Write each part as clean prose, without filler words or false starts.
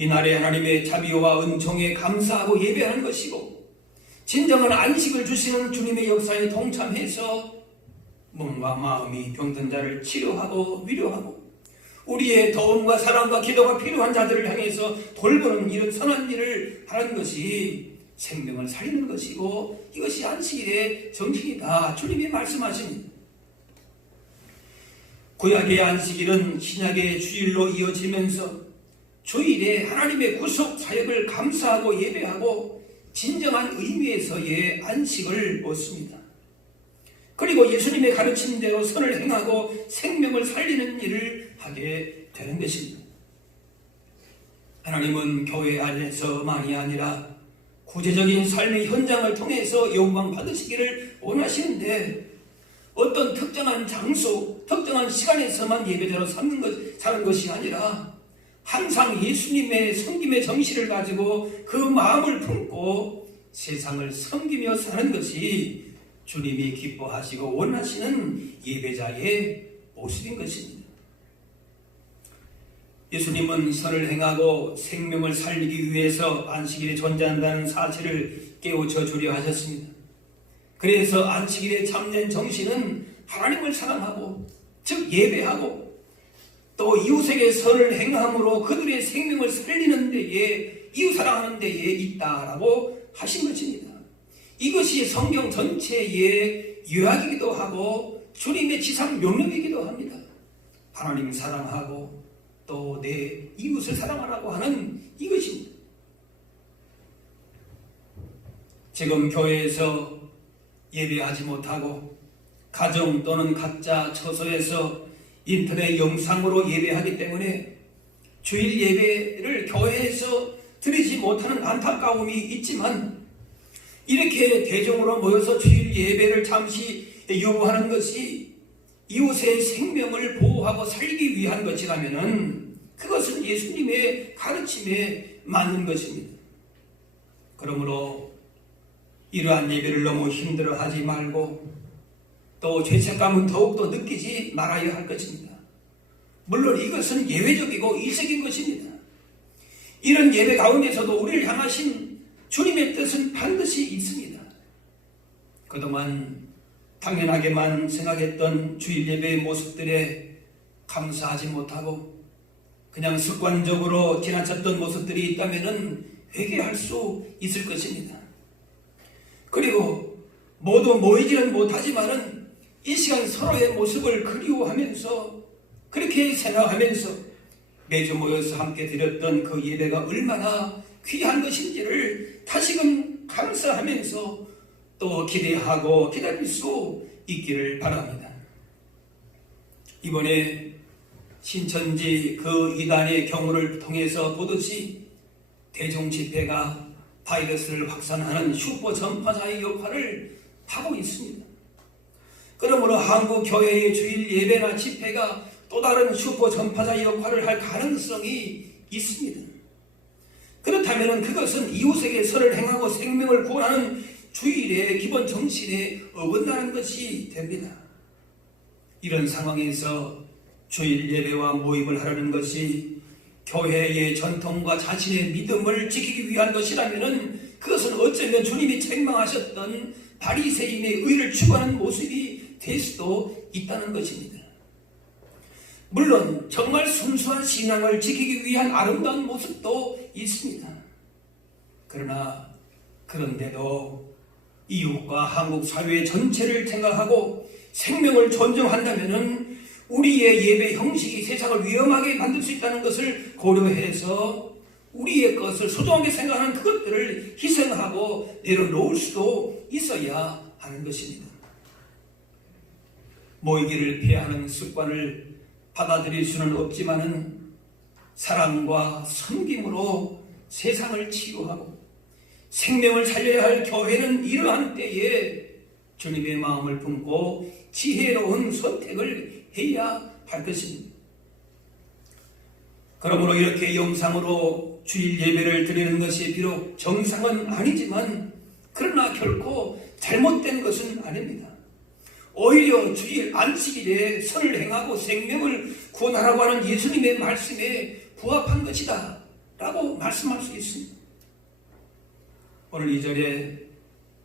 이날에 하나님의 자비와 은총에 감사하고 예배하는 것이고, 진정한 안식을 주시는 주님의 역사에 동참해서 몸과 마음이 병든 자를 치료하고 위로하고, 우리의 도움과 사랑과 기도가 필요한 자들을 향해서 돌보는 이런 선한 일을 하는 것이 생명을 살리는 것이고, 이것이 안식일의 정신이다. 주님이 말씀하십니다. 구약의 안식일은 신약의 주일로 이어지면서 주일에 하나님의 구속 사역을 감사하고 예배하고 진정한 의미에서의 안식을 얻습니다. 그리고 예수님의 가르침대로 선을 행하고 생명을 살리는 일을 하게 되는 것입니다. 하나님은 교회 안에서만이 아니라 구체적인 삶의 현장을 통해서 영광 받으시기를 원하시는데, 어떤 특정한 장소, 특정한 시간에서만 예배자로 사는 것이 아니라 항상 예수님의 섬김의 정신을 가지고 그 마음을 품고 세상을 섬기며 사는 것이 주님이 기뻐하시고 원하시는 예배자의 모습인 것입니다. 예수님은 선을 행하고 생명을 살리기 위해서 안식일에 존재한다는 사실을 깨우쳐 주려 하셨습니다. 그래서 안식일의 참된 정신은 하나님을 사랑하고, 즉 예배하고, 또 이웃에게 선을 행함으로 그들의 생명을 살리는 데에, 이웃 사랑하는 데에 있다라고 하신 것입니다. 이것이 성경 전체의 요약이기도 하고 주님의 지상 명령이기도 합니다. 하나님 사랑하고 또 내 이웃을 사랑하라고 하는 이것입니다. 지금 교회에서 예배하지 못하고 가정 또는 각자 처소에서 인터넷 영상으로 예배하기 때문에 주일 예배를 교회에서 드리지 못하는 안타까움이 있지만, 이렇게 대중으로 모여서 주일 예배를 잠시 요구하는 것이 이웃의 생명을 보호하고 살리기 위한 것이라면 그것은 예수님의 가르침에 맞는 것입니다. 그러므로 이러한 예배를 너무 힘들어하지 말고 또 죄책감은 더욱더 느끼지 말아야 할 것입니다. 물론 이것은 예외적이고 일시적인 것입니다. 이런 예배 가운데서도 우리를 향하신 주님의 뜻은 반드시 있습니다. 그동안 당연하게만 생각했던 주일 예배의 모습들에 감사하지 못하고 그냥 습관적으로 지나쳤던 모습들이 있다면 회개할 수 있을 것입니다. 그리고 모두 모이지는 못하지만은 이 시간 서로의 모습을 그리워하면서, 그렇게 생각하면서 매주 모여서 함께 드렸던 그 예배가 얼마나 귀한 것인지를 다시금 감사하면서 또 기대하고 기다릴 수 있기를 바랍니다. 이번에 신천지 그 이단의 경우를 통해서 보듯이 대중집회가 바이러스를 확산하는 슈퍼 전파자의 역할을 하고 있습니다. 그러므로 한국 교회의 주일 예배나 집회가 또 다른 슈퍼 전파자의 역할을 할 가능성이 있습니다. 그렇다면 그것은 이웃에게 선을 행하고 생명을 구원하는 주일의 기본 정신에 어긋나는 것이 됩니다. 이런 상황에서 주일 예배와 모임을 하려는 것이 교회의 전통과 자신의 믿음을 지키기 위한 것이라면 그것은 어쩌면 주님이 책망하셨던 바리새인의 의를 추구하는 모습이 될 수도 있다는 것입니다. 물론 정말 순수한 신앙을 지키기 위한 아름다운 모습도 있습니다. 그러나 그런데도 이웃과 한국 사회 전체를 생각하고 생명을 존중한다면 우리의 예배 형식이 세상을 위험하게 만들 수 있다는 것을 고려해서 우리의 것을 소중하게 생각하는 그것들을 희생하고 내려놓을 수도 있어야 하는 것입니다. 모이기를 피하는 습관을 받아들일 수는 없지만은 사랑과 섬김으로 세상을 치유하고 생명을 살려야 할 교회는 이러한 때에 주님의 마음을 품고 지혜로운 선택을 해야 할 것입니다. 그러므로 이렇게 영상으로 주일 예배를 드리는 것이 비록 정상은 아니지만 그러나 결코 잘못된 것은 아닙니다. 오히려 주일 안식일에 선을 행하고 생명을 구원하라고 하는 예수님의 말씀에 부합한 것이다 라고 말씀할 수 있습니다. 오늘 2절에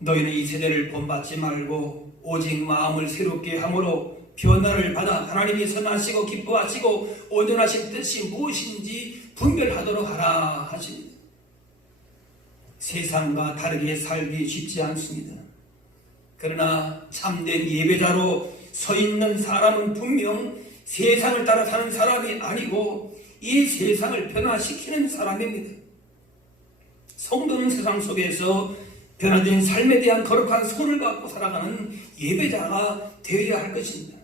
너희는 이 세대를 본받지 말고 오직 마음을 새롭게 함으로 변화를 받아 하나님이 선하시고 기뻐하시고 온전하신 뜻이 무엇인지 분별하도록 하라 하십니다. 세상과 다르게 살기 쉽지 않습니다. 그러나 참된 예배자로 서 있는 사람은 분명 세상을 따라 사는 사람이 아니고 이 세상을 변화시키는 사람입니다. 성도는 세상 속에서 변화된 삶에 대한 거룩한 손을 갖고 살아가는 예배자가 되어야 할 것입니다.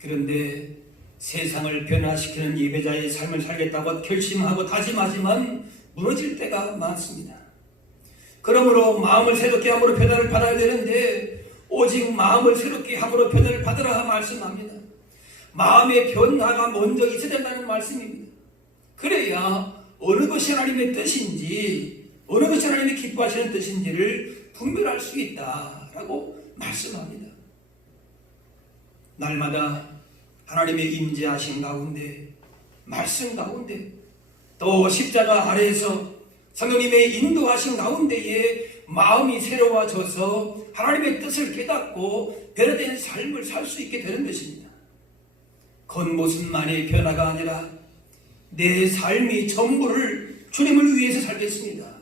그런데 세상을 변화시키는 예배자의 삶을 살겠다고 결심하고 다짐하지만 무너질 때가 많습니다. 그러므로 마음을 새롭게 함으로 변화를 받아야 되는데 오직 마음을 새롭게 함으로 변화를 받으라 말씀합니다. 마음의 변화가 먼저 있어야 된다는 말씀입니다. 그래야 어느 것이 하나님의 뜻인지 어느 것이 하나님이 기뻐하시는 뜻인지를 분별할 수 있다라고 말씀합니다. 날마다 하나님의 임재하신 가운데 말씀 가운데 또 십자가 아래에서 성령님의 인도하신 가운데에 마음이 새로워져서 하나님의 뜻을 깨닫고 변화된 삶을 살 수 있게 되는 것입니다. 겉모습만의 변화가 아니라 내 삶이 전부를 주님을 위해서 살겠습니다.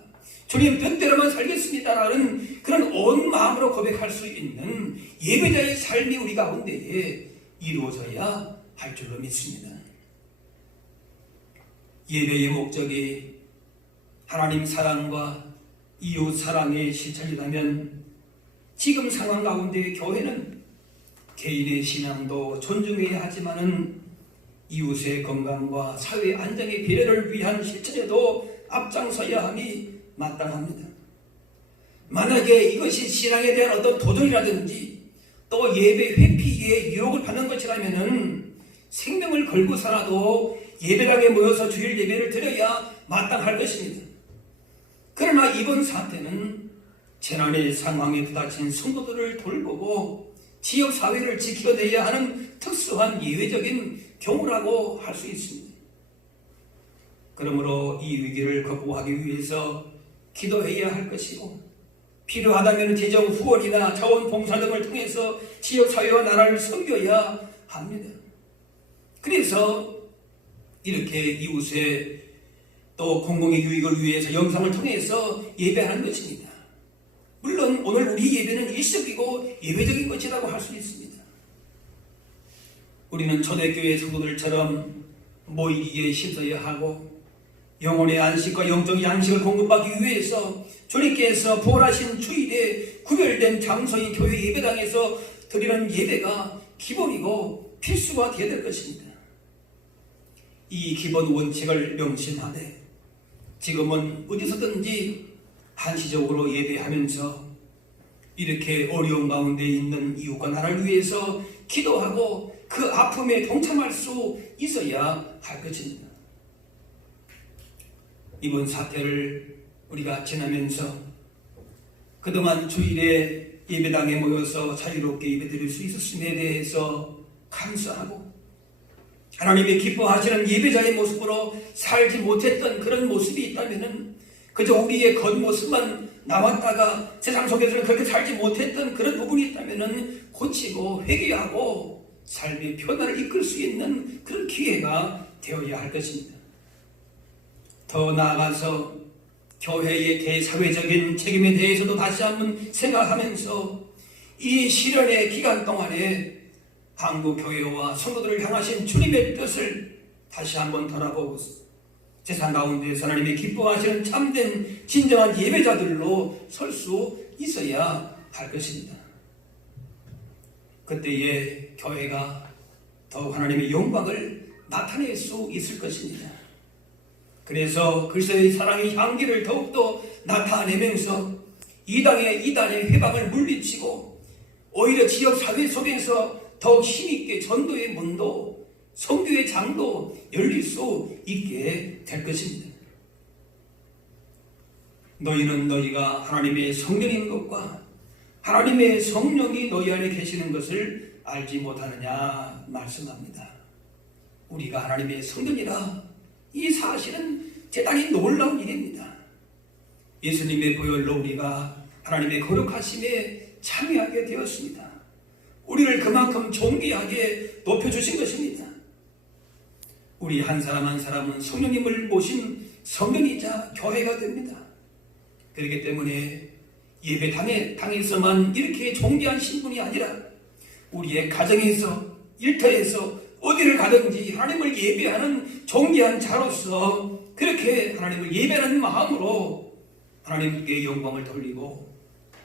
주님 뜻대로만 살겠습니다라는 그런 온 마음으로 고백할 수 있는 예배자의 삶이 우리 가운데에 이루어져야 할 줄로 믿습니다. 예배의 목적이 하나님 사랑과 이웃 사랑의 실천이라면 지금 상황 가운데 교회는 개인의 신앙도 존중해야 하지만은 이웃의 건강과 사회 안정의 배려를 위한 실천에도 앞장서야 함이 마땅합니다. 만약에 이것이 신앙에 대한 어떤 도전이라든지 또 예배 회피에 유혹을 받는 것이라면은 생명을 걸고 살아도 예배당에 모여서 주일 예배를 드려야 마땅할 것입니다. 그러나 이번 사태는 재난의 상황에 부닥친 성도들을 돌보고 지역사회를 지켜내야 하는 특수한 예외적인 경우라고 할 수 있습니다. 그러므로 이 위기를 극복하기 위해서 기도해야 할 것이고 필요하다면 재정 후원이나 자원봉사 등을 통해서 지역사회와 나라를 섬겨야 합니다. 그래서 이렇게 이웃의 또 공공의 유익을 위해서 영상을 통해서 예배하는 것입니다. 물론 오늘 우리 예배는 일시적이고 예배적인 것이라고 할 수 있습니다. 우리는 초대교회 성도들처럼 모이기에 힘써야 하고 영혼의 안식과 영적 양식을 공급하기 위해서 주님께서 부활하신 주일에 구별된 장소인 교회 예배당에서 드리는 예배가 기본이고 필수가 되어야 될 것입니다. 이 기본 원칙을 명심하되 지금은 어디서든지 한시적으로 예배하면서 이렇게 어려운 가운데 있는 이웃과 나라를 위해서 기도하고 그 아픔에 동참할 수 있어야 할 것입니다. 이번 사태를 우리가 지나면서 그동안 주일에 예배당에 모여서 자유롭게 예배드릴 수 있었음에 대해서 감사하고 하나님이 기뻐하시는 예배자의 모습으로 살지 못했던 그런 모습이 있다면 그저 우리의 겉모습만 나왔다가 세상 속에서는 그렇게 살지 못했던 그런 부분이 있다면 고치고 회개하고 삶의 변화를 이끌 수 있는 그런 기회가 되어야 할 것입니다. 더 나아가서 교회의 대사회적인 책임에 대해서도 다시 한번 생각하면서 이 시련의 기간 동안에 한국교회와 성도들을 향하신 주님의 뜻을 다시 한번 돌아보고 세상 가운데서 하나님이 기뻐하시는 참된 진정한 예배자들로 설 수 있어야 할 것입니다. 그때에 교회가 더욱 하나님의 영광을 나타낼 수 있을 것입니다. 그래서 그리스도의 사랑의 향기를 더욱더 나타내면서 이단의 회방을 물리치고 오히려 지역 사회 속에서 더욱 힘있게 전도의 문도 선교의 장도 열릴 수 있게 될 것입니다. 너희는 너희가 하나님의 성령인 것과 하나님의 성령이 너희 안에 계시는 것을 알지 못하느냐 말씀합니다. 우리가 하나님의 성령이라 이 사실은 대단히 놀라운 일입니다. 예수님의 보혈로 우리가 하나님의 거룩하심에 참여하게 되었습니다. 우리를 그만큼 존귀하게 높여주신 것입니다. 우리 한 사람 한 사람은 성령님을 모신 성전이자 교회가 됩니다. 그렇기 때문에 예배당에서만 이렇게 존귀한 신분이 아니라 우리의 가정에서, 일터에서 어디를 가든지 하나님을 예배하는 존귀한 자로서 그렇게 하나님을 예배하는 마음으로 하나님께 영광을 돌리고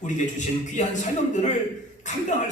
우리에게 주신 귀한 사명들을 감당할